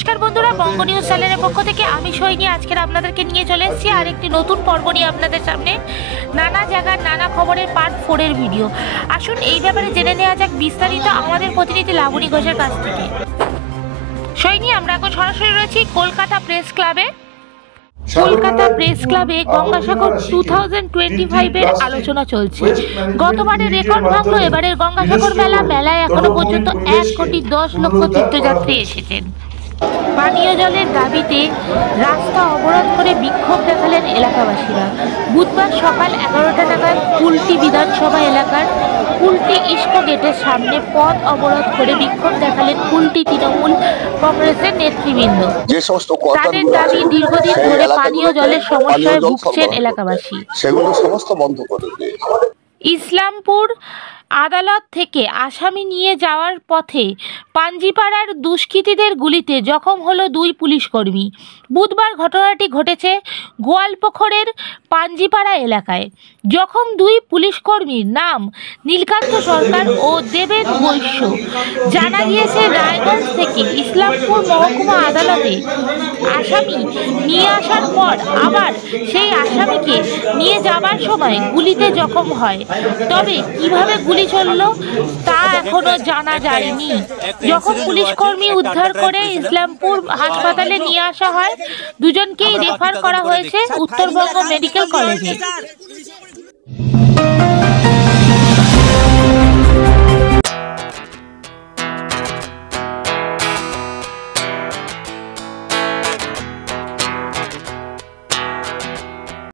নমস্কার বন্ধুরা, বঙ্গ নিউজ চ্যানেলের পক্ষ থেকে আমি সৈনী আজকের আপনাদেরকে নিয়ে চলে এসেছি আর একটি নতুন পর্ব নিয়ে আপনাদের সামনে। নানা জায়গার নানা খবরের পার্ট 4 এর ভিডিও। আসুন এই ব্যাপারে জেনে নেওয়া যাক বিস্তারিত আমাদের প্রতিনিধি লাবণী ঘোষের কাছ থেকে। সৈনী, আমরা এখন সরাসরি রয়েছি কলকাতা প্রেস ক্লাবে। কলকাতা প্রেস ক্লাবে গঙ্গাসাগর 2025 এর আলোচনা চলছে। গতবারের রেকর্ড ভাঙলো এবারের গঙ্গাসাগর মেলায় এখনো পর্যন্ত 1,10,00,000 তীর্থযাত্রী এসেছেন। পানীয় জলের দাবিতে রাস্তা অবরোধ করে বিক্ষোভ দেখালেন এলাকাবাসীরা। বুধবার সকাল 11টা নাগাদ কুলটি বিধানসভা এলাকার কুলটি ইস্কো গেটের সামনে পথ অবরোধ করে বিক্ষোভ দেখালেন কুলটি তৃণমূল কংগ্রেসের নেতৃবৃন্দ। তাদের দাবি, দীর্ঘদিন ধরে পানীয় জলের সমস্যায় ভুগছেন এলাকাবাসী। সেগুলো সমস্ত বন্ধ করে দিয়ে ইসলামপুর আদালত থেকে আসামি নিয়ে যাওয়ার পথে পাঞ্জিপাড়ার দুষ্কৃতীদের গুলিতে জখম হলো 2 পুলিশকর্মী। বুধবার ঘটনাটি ঘটেছে গোয়ালপুকুরের পাঞ্জিপাড়া এলাকায়। জখম 2 পুলিশকর্মীর নাম নীলকান্ত সরকার ও দেবেন বৈশ্য। জানা গিয়েছে, রায়গঞ্জ থেকে ইসলামপুর মহকুমা আদালতে আসামি নিয়ে আসার পর আবার সেই আসামিকে নিয়ে যাবার সময় গুলিতে জখম হয়। তবে কিভাবে গুলি চলল তা এখনো জানা যায়নি। যখন পুলিশকর্মী উদ্ধার করে ইসলামপুর হাসপাতালে নিয়ে আসা হয়, দুজনকেই রেফার করা হয়েছে উত্তরবঙ্গ মেডিকেল কলেজে।